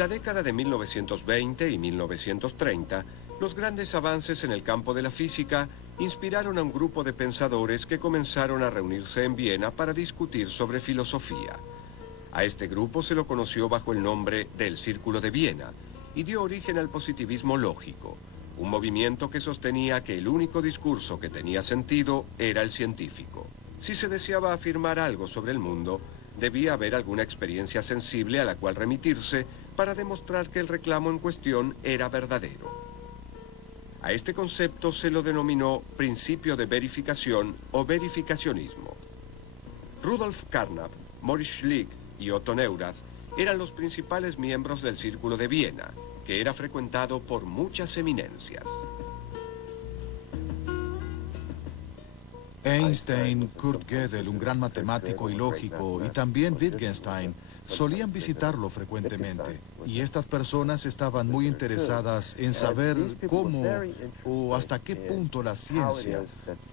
la década de 1920 y 1930, los grandes avances en el campo de la física inspiraron a un grupo de pensadores que comenzaron a reunirse en Viena para discutir sobre filosofía. A este grupo se lo conoció bajo el nombre del Círculo de Viena y dio origen al positivismo lógico, un movimiento que sostenía que el único discurso que tenía sentido era el científico. Si se deseaba afirmar algo sobre el mundo, debía haber alguna experiencia sensible a la cual remitirse para demostrar que el reclamo en cuestión era verdadero. A este concepto se lo denominó principio de verificación o verificacionismo. Rudolf Carnap, Maurice Schlick y Otto Neurath eran los principales miembros del Círculo de Viena, que era frecuentado por muchas eminencias. Einstein, Kurt Gödel, un gran matemático y lógico, y también Wittgenstein, solían visitarlo frecuentemente. Y estas personas estaban muy interesadas en saber cómo o hasta qué punto la ciencia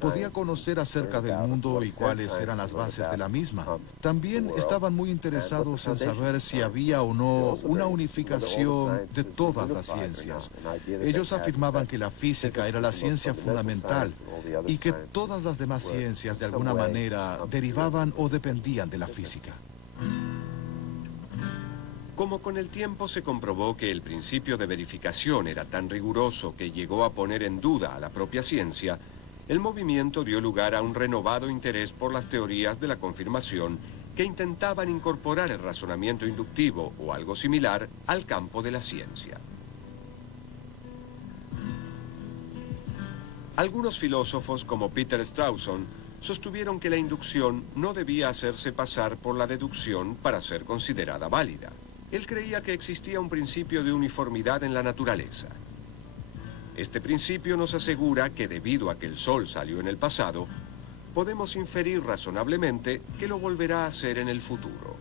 podía conocer acerca del mundo y cuáles eran las bases de la misma. También estaban muy interesados en saber si había o no una unificación de todas las ciencias. Ellos afirmaban que la física era la ciencia fundamental y que todas las demás ciencias de alguna manera derivaban o dependían de la física. Como con el tiempo se comprobó que el principio de verificación era tan riguroso que llegó a poner en duda a la propia ciencia, el movimiento dio lugar a un renovado interés por las teorías de la confirmación que intentaban incorporar el razonamiento inductivo o algo similar al campo de la ciencia. Algunos filósofos como Peter Strawson sostuvieron que la inducción no debía hacerse pasar por la deducción para ser considerada válida. Él creía que existía un principio de uniformidad en la naturaleza. Este principio nos asegura que debido a que el Sol salió en el pasado, podemos inferir razonablemente que lo volverá a hacer en el futuro.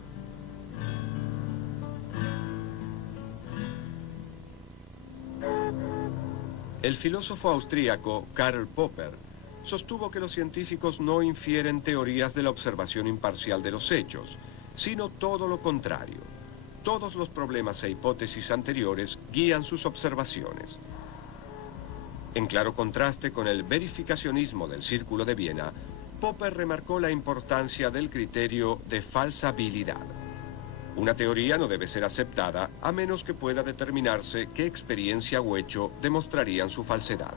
El filósofo austríaco Karl Popper sostuvo que los científicos no infieren teorías de la observación imparcial de los hechos, sino todo lo contrario. Todos los problemas e hipótesis anteriores guían sus observaciones. En claro contraste con el verificacionismo del Círculo de Viena, Popper remarcó la importancia del criterio de falsabilidad. Una teoría no debe ser aceptada a menos que pueda determinarse qué experiencia o hecho demostrarían su falsedad.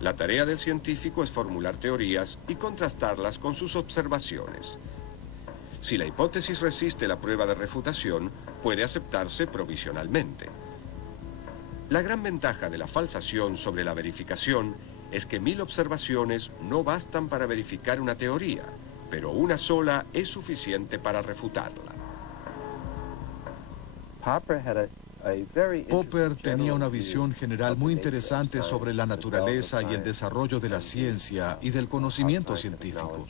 La tarea del científico es formular teorías y contrastarlas con sus observaciones. Si la hipótesis resiste la prueba de refutación, puede aceptarse provisionalmente. La gran ventaja de la falsación sobre la verificación es que 1000 observaciones no bastan para verificar una teoría, pero una sola es suficiente para refutarla. Popper tenía una visión general muy interesante sobre la naturaleza y el desarrollo de la ciencia y del conocimiento científico.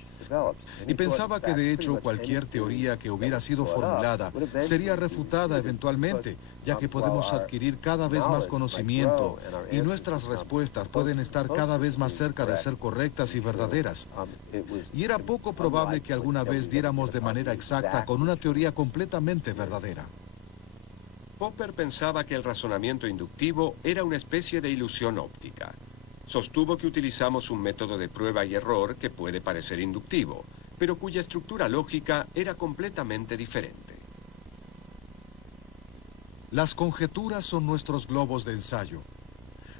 Y pensaba que de hecho cualquier teoría que hubiera sido formulada sería refutada eventualmente, ya que podemos adquirir cada vez más conocimiento y nuestras respuestas pueden estar cada vez más cerca de ser correctas y verdaderas. Y era poco probable que alguna vez diéramos de manera exacta con una teoría completamente verdadera. Popper pensaba que el razonamiento inductivo era una especie de ilusión óptica. Sostuvo que utilizamos un método de prueba y error que puede parecer inductivo, pero cuya estructura lógica era completamente diferente. Las conjeturas son nuestros globos de ensayo.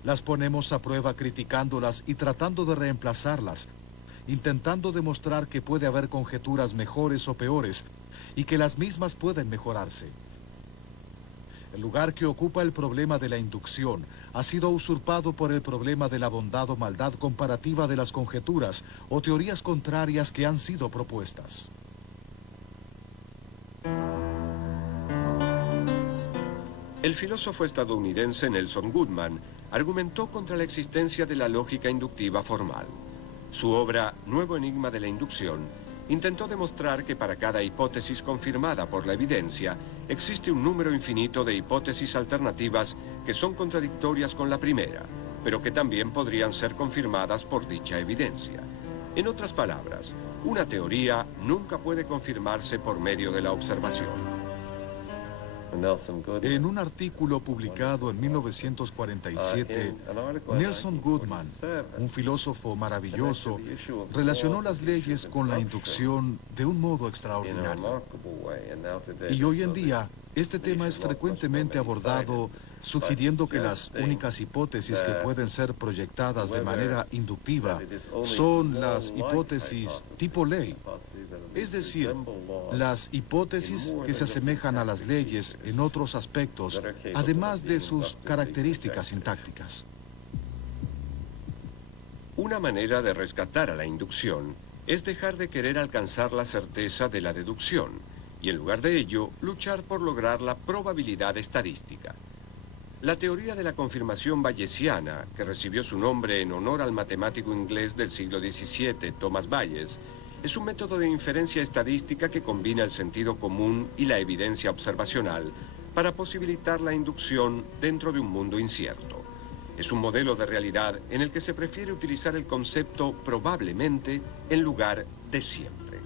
Las ponemos a prueba criticándolas y tratando de reemplazarlas, intentando demostrar que puede haber conjeturas mejores o peores y que las mismas pueden mejorarse. El lugar que ocupa el problema de la inducción ha sido usurpado por el problema de la bondad o maldad comparativa de las conjeturas o teorías contrarias que han sido propuestas. El filósofo estadounidense Nelson Goodman argumentó contra la existencia de la lógica inductiva formal. Su obra Nuevo enigma de la inducción intentó demostrar que para cada hipótesis confirmada por la evidencia existe un número infinito de hipótesis alternativas que son contradictorias con la primera, pero que también podrían ser confirmadas por dicha evidencia. En otras palabras, una teoría nunca puede confirmarse por medio de la observación. En un artículo publicado en 1947, Nelson Goodman, un filósofo maravilloso, relacionó las leyes con la inducción de un modo extraordinario. Y hoy en día, este tema es frecuentemente abordado, sugiriendo que las únicas hipótesis que pueden ser proyectadas de manera inductiva son las hipótesis tipo ley, es decir, las hipótesis que se asemejan a las leyes en otros aspectos, además de sus características sintácticas. Una manera de rescatar a la inducción es dejar de querer alcanzar la certeza de la deducción y en lugar de ello luchar por lograr la probabilidad estadística. La teoría de la confirmación bayesiana, que recibió su nombre en honor al matemático inglés del siglo XVII, Thomas Bayes, es un método de inferencia estadística que combina el sentido común y la evidencia observacional para posibilitar la inducción dentro de un mundo incierto. Es un modelo de realidad en el que se prefiere utilizar el concepto probablemente en lugar de siempre.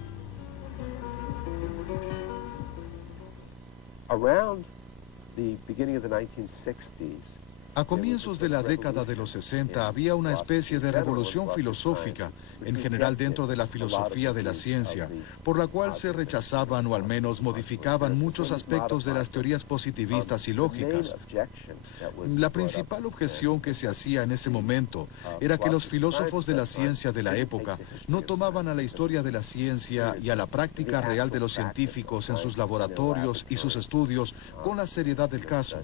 A comienzos de la década de los 60 había una especie de revolución filosófica, en general dentro de la filosofía de la ciencia, por la cual se rechazaban o al menos modificaban muchos aspectos de las teorías positivistas y lógicas. La principal objeción que se hacía en ese momento era que los filósofos de la ciencia de la época no tomaban a la historia de la ciencia y a la práctica real de los científicos en sus laboratorios y sus estudios con la seriedad del caso.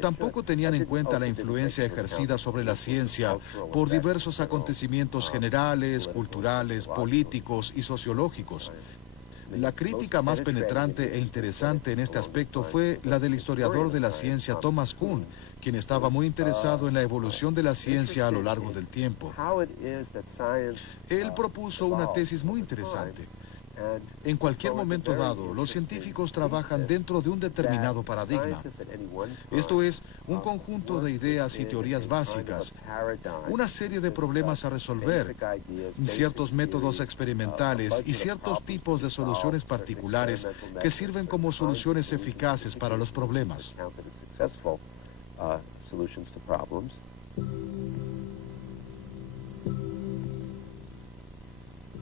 Tampoco tenían en cuenta la influencia ejercida sobre la ciencia por diversos acontecimientos generales, culturales, políticos y sociológicos. La crítica más penetrante e interesante en este aspecto fue la del historiador de la ciencia Thomas Kuhn, quien estaba muy interesado en la evolución de la ciencia a lo largo del tiempo. Él propuso una tesis muy interesante. En cualquier momento dado, los científicos trabajan dentro de un determinado paradigma. Esto es, un conjunto de ideas y teorías básicas, una serie de problemas a resolver, ciertos métodos experimentales y ciertos tipos de soluciones particulares que sirven como soluciones eficaces para los problemas.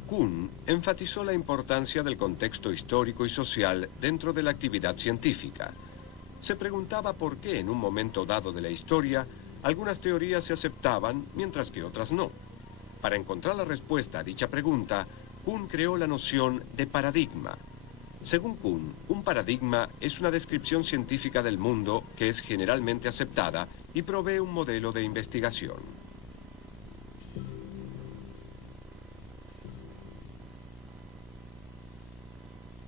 Kuhn enfatizó la importancia del contexto histórico y social dentro de la actividad científica. Se preguntaba por qué en un momento dado de la historia algunas teorías se aceptaban mientras que otras no. Para encontrar la respuesta a dicha pregunta, Kuhn creó la noción de paradigma. Según Kuhn, un paradigma es una descripción científica del mundo que es generalmente aceptada y provee un modelo de investigación.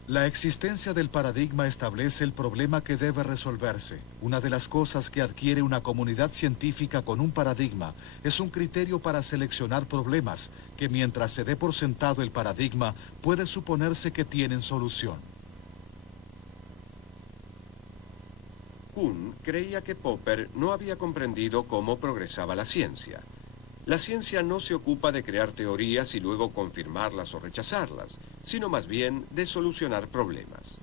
La existencia del paradigma establece el problema que debe resolverse. Una de las cosas que adquiere una comunidad científica con un paradigma es un criterio para seleccionar problemas que mientras se dé por sentado el paradigma puede suponerse que tienen solución. Kuhn creía que Popper no había comprendido cómo progresaba la ciencia. La ciencia no se ocupa de crear teorías y luego confirmarlas o rechazarlas, sino más bien de solucionar problemas.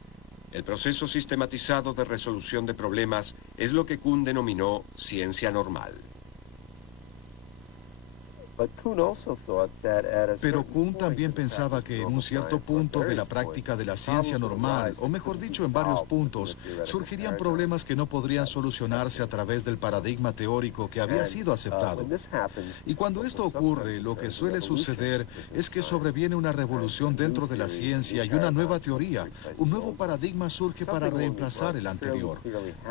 El proceso sistematizado de resolución de problemas es lo que Kuhn denominó ciencia normal. Pero Kuhn también pensaba que en un cierto punto de la práctica de la ciencia normal, o mejor dicho en varios puntos, surgirían problemas que no podrían solucionarse a través del paradigma teórico que había sido aceptado. Y cuando esto ocurre, lo que suele suceder es que sobreviene una revolución dentro de la ciencia y una nueva teoría. Un nuevo paradigma surge para reemplazar el anterior.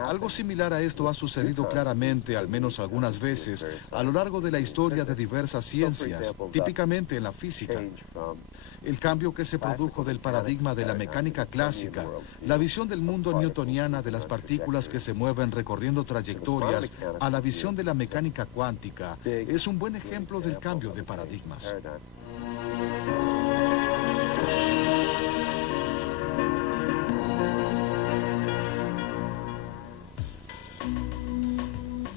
Algo similar a esto ha sucedido claramente, al menos algunas veces, a lo largo de la historia de diversas ciencias, típicamente en la física. El cambio que se produjo del paradigma de la mecánica clásica, la visión del mundo newtoniana de las partículas que se mueven recorriendo trayectorias, a la visión de la mecánica cuántica, es un buen ejemplo del cambio de paradigmas.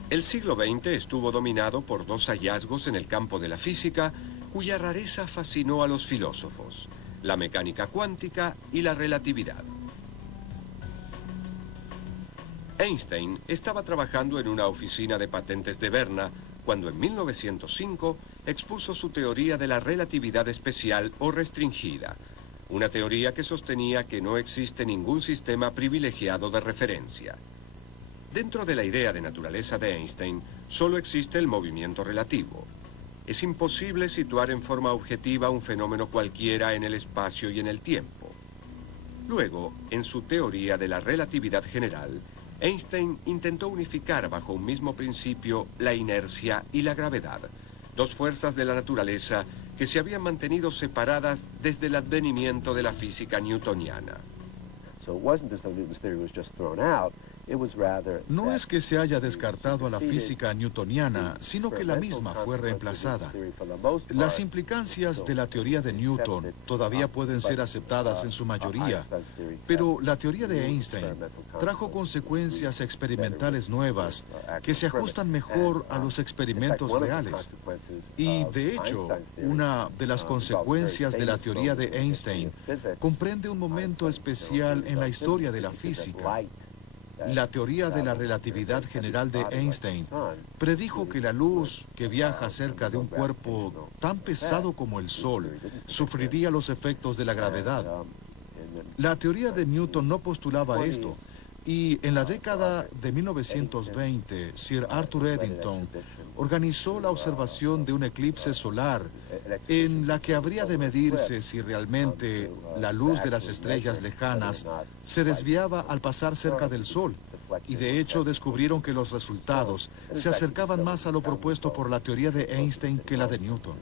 El siglo XX estuvo dominado por dos hallazgos en el campo de la física cuya rareza fascinó a los filósofos: la mecánica cuántica y la relatividad. Einstein estaba trabajando en una oficina de patentes de Berna cuando en 1905 expuso su teoría de la relatividad especial o restringida, una teoría que sostenía que no existe ningún sistema privilegiado de referencia. Dentro de la idea de naturaleza de Einstein, solo existe el movimiento relativo. Es imposible situar en forma objetiva un fenómeno cualquiera en el espacio y en el tiempo. Luego, en su teoría de la relatividad general, Einstein intentó unificar bajo un mismo principio la inercia y la gravedad, dos fuerzas de la naturaleza que se habían mantenido separadas desde el advenimiento de la física newtoniana. No es que se haya descartado a la física newtoniana, sino que la misma fue reemplazada. Las implicancias de la teoría de Newton todavía pueden ser aceptadas en su mayoría, pero la teoría de Einstein trajo consecuencias experimentales nuevas que se ajustan mejor a los experimentos reales. Y, de hecho, una de las consecuencias de la teoría de Einstein comprende un momento especial en la historia de la física. La teoría de la relatividad general de Einstein predijo que la luz que viaja cerca de un cuerpo tan pesado como el Sol sufriría los efectos de la gravedad. La teoría de Newton no postulaba esto, y en la década de 1920, Sir Arthur Eddington organizó la observación de un eclipse solar en la que habría de medirse si realmente la luz de las estrellas lejanas se desviaba al pasar cerca del Sol. Y de hecho descubrieron que los resultados se acercaban más a lo propuesto por la teoría de Einstein que la de Newton.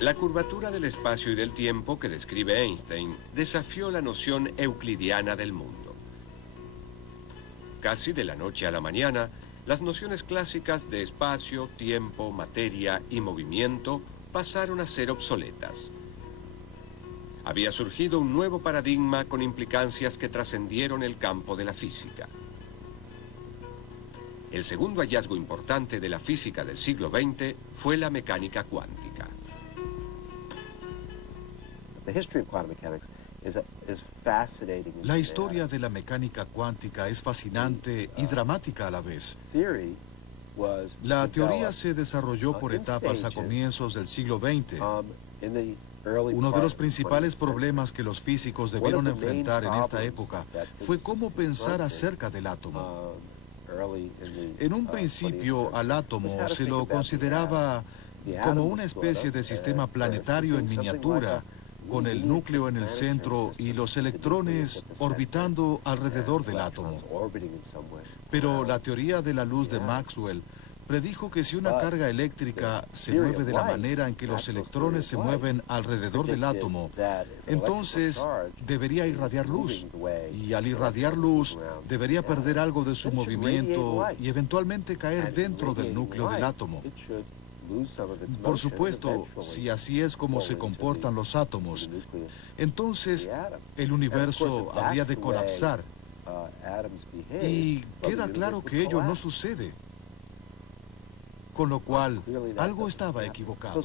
La curvatura del espacio y del tiempo que describe Einstein desafió la noción euclidiana del mundo. Casi de la noche a la mañana, las nociones clásicas de espacio, tiempo, materia y movimiento pasaron a ser obsoletas. Había surgido un nuevo paradigma con implicancias que trascendieron el campo de la física. El segundo hallazgo importante de la física del siglo XX fue la mecánica cuántica. La historia de la mecánica cuántica es fascinante y dramática a la vez. La teoría se desarrolló por etapas a comienzos del siglo XX. Uno de los principales problemas que los físicos debieron enfrentar en esta época fue cómo pensar acerca del átomo. En un principio, al átomo se lo consideraba como una especie de sistema planetario en miniatura, con el núcleo en el centro y los electrones orbitando alrededor del átomo. Pero la teoría de la luz de Maxwell predijo que si una carga eléctrica se mueve de la manera en que los electrones se mueven alrededor del átomo, entonces debería irradiar luz, y al irradiar luz debería perder algo de su movimiento y eventualmente caer dentro del núcleo del átomo. Por supuesto, si así es como se comportan los átomos, entonces el universo habría de colapsar. Y queda claro que ello no sucede. Con lo cual, algo estaba equivocado.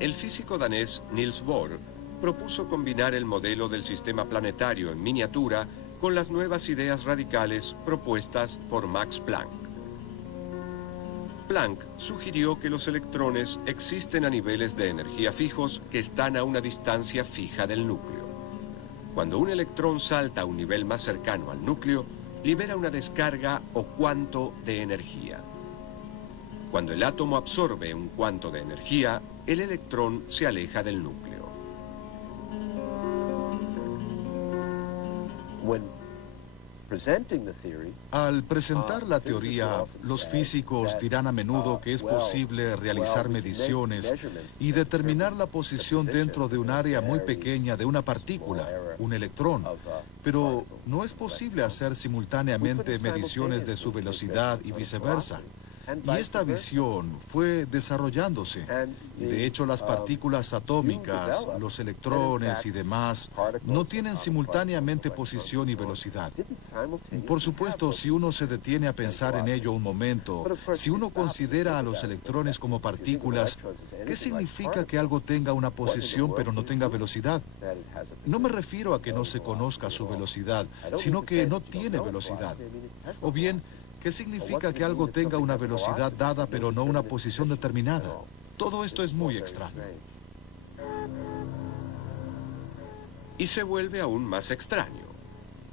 El físico danés Niels Bohr propuso combinar el modelo del sistema planetario en miniatura con las nuevas ideas radicales propuestas por Max Planck. Planck sugirió que los electrones existen a niveles de energía fijos que están a una distancia fija del núcleo. Cuando un electrón salta a un nivel más cercano al núcleo, libera una descarga o cuanto de energía. Cuando el átomo absorbe un cuanto de energía, el electrón se aleja del núcleo. Al presentar la teoría, los físicos dirán a menudo que es posible realizar mediciones y determinar la posición dentro de un área muy pequeña de una partícula, un electrón, pero no es posible hacer simultáneamente mediciones de su velocidad y viceversa. Y esta visión fue desarrollándose. Y de hecho las partículas atómicas, los electrones y demás, no tienen simultáneamente posición y velocidad. Por supuesto, si uno se detiene a pensar en ello un momento, si uno considera a los electrones como partículas, ¿qué significa que algo tenga una posición pero no tenga velocidad? No me refiero a que no se conozca su velocidad, sino que no tiene velocidad. O bien, ¿qué significa que algo tenga una velocidad dada pero no una posición determinada? Todo esto es muy extraño. Y se vuelve aún más extraño.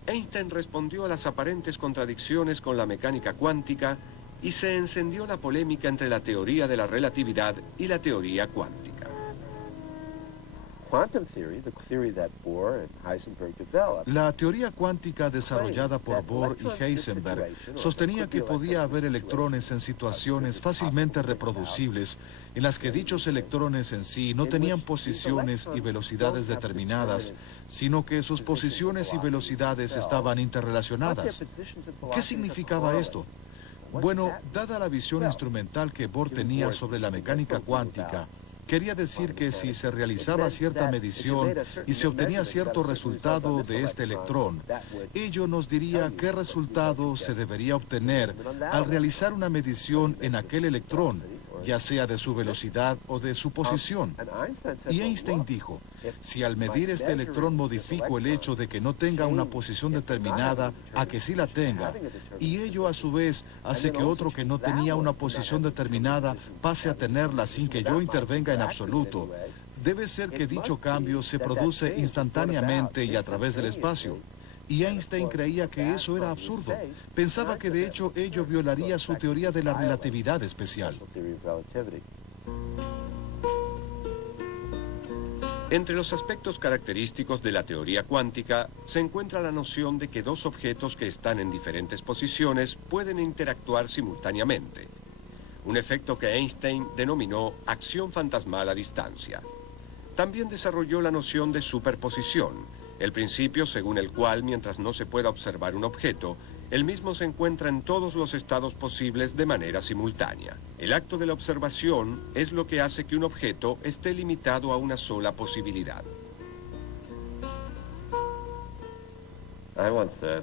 Einstein respondió a las aparentes contradicciones con la mecánica cuántica y se encendió la polémica entre la teoría de la relatividad y la teoría cuántica. La teoría cuántica desarrollada por Bohr y Heisenberg sostenía que podía haber electrones en situaciones fácilmente reproducibles en las que dichos electrones en sí no tenían posiciones y velocidades determinadas, sino que sus posiciones y velocidades estaban interrelacionadas. ¿Qué significaba esto? Bueno, dada la visión instrumental que Bohr tenía sobre la mecánica cuántica, quería decir que si se realizaba cierta medición y se obtenía cierto resultado de este electrón, ello nos diría qué resultado se debería obtener al realizar una medición en aquel electrón, ya sea de su velocidad o de su posición. Y Einstein dijo, si al medir este electrón modifico el hecho de que no tenga una posición determinada a que sí la tenga, y ello a su vez hace que otro que no tenía una posición determinada pase a tenerla sin que yo intervenga en absoluto, debe ser que dicho cambio se produce instantáneamente y a través del espacio. Y Einstein creía que eso era absurdo. Pensaba que de hecho ello violaría su teoría de la relatividad especial. Entre los aspectos característicos de la teoría cuántica se encuentra la noción de que dos objetos que están en diferentes posiciones pueden interactuar simultáneamente. Un efecto que Einstein denominó acción fantasmal a distancia. También desarrolló la noción de superposición, el principio según el cual, mientras no se pueda observar un objeto, el mismo se encuentra en todos los estados posibles de manera simultánea. El acto de la observación es lo que hace que un objeto esté limitado a una sola posibilidad.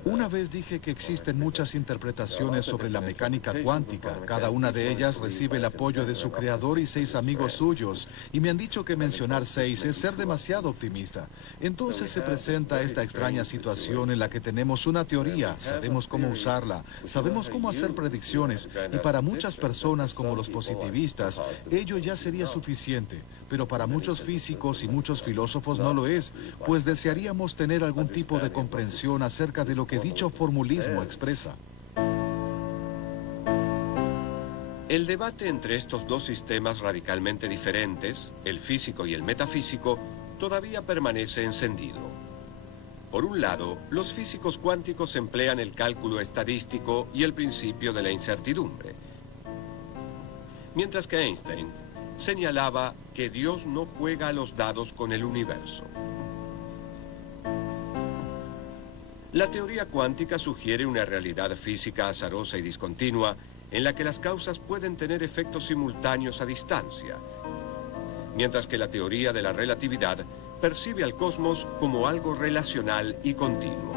Una vez dije que existen muchas interpretaciones sobre la mecánica cuántica. Cada una de ellas recibe el apoyo de su creador y 6 amigos suyos. Y me han dicho que mencionar 6 es ser demasiado optimista. Entonces se presenta esta extraña situación en la que tenemos una teoría, sabemos cómo usarla, sabemos cómo hacer predicciones. Y para muchas personas como los positivistas, ello ya sería suficiente. Pero para muchos físicos y muchos filósofos no lo es, pues desearíamos tener algún tipo de comprensión acerca de lo que dicho formulismo expresa. El debate entre estos dos sistemas radicalmente diferentes, el físico y el metafísico, todavía permanece encendido. Por un lado, los físicos cuánticos emplean el cálculo estadístico y el principio de la incertidumbre, mientras que Einstein señalaba que Dios no juega a los dados con el universo. La teoría cuántica sugiere una realidad física azarosa y discontinua en la que las causas pueden tener efectos simultáneos a distancia, mientras que la teoría de la relatividad percibe al cosmos como algo relacional y continuo.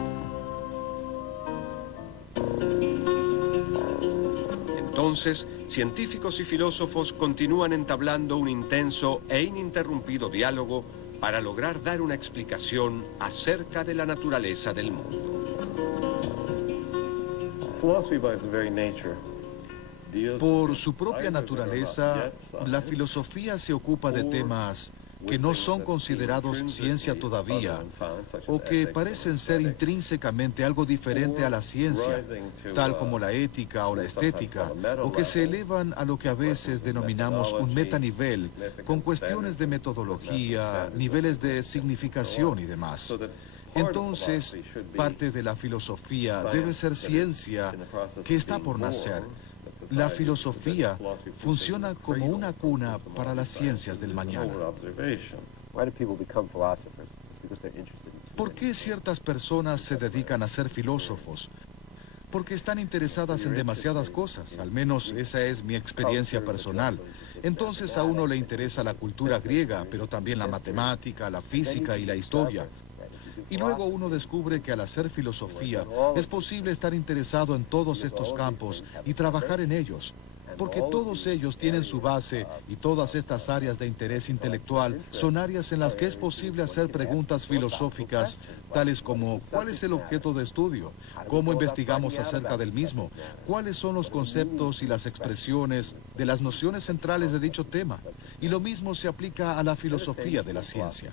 Entonces, científicos y filósofos continúan entablando un intenso e ininterrumpido diálogo para lograr dar una explicación acerca de la naturaleza del mundo. Por su propia naturaleza, la filosofía se ocupa de temas que no son considerados ciencia todavía, o que parecen ser intrínsecamente algo diferente a la ciencia, tal como la ética o la estética, o que se elevan a lo que a veces denominamos un metanivel, con cuestiones de metodología, niveles de significación y demás. Entonces, parte de la filosofía debe ser ciencia que está por nacer. La filosofía funciona como una cuna para las ciencias del mañana. ¿Por qué ciertas personas se dedican a ser filósofos? Porque están interesadas en demasiadas cosas, al menos esa es mi experiencia personal. Entonces a uno le interesa la cultura griega, pero también la matemática, la física y la historia. Y luego uno descubre que al hacer filosofía es posible estar interesado en todos estos campos y trabajar en ellos, porque todos ellos tienen su base y todas estas áreas de interés intelectual son áreas en las que es posible hacer preguntas filosóficas, tales como ¿cuál es el objeto de estudio? ¿Cómo investigamos acerca del mismo? ¿Cuáles son los conceptos y las expresiones de las nociones centrales de dicho tema? Y lo mismo se aplica a la filosofía de la ciencia.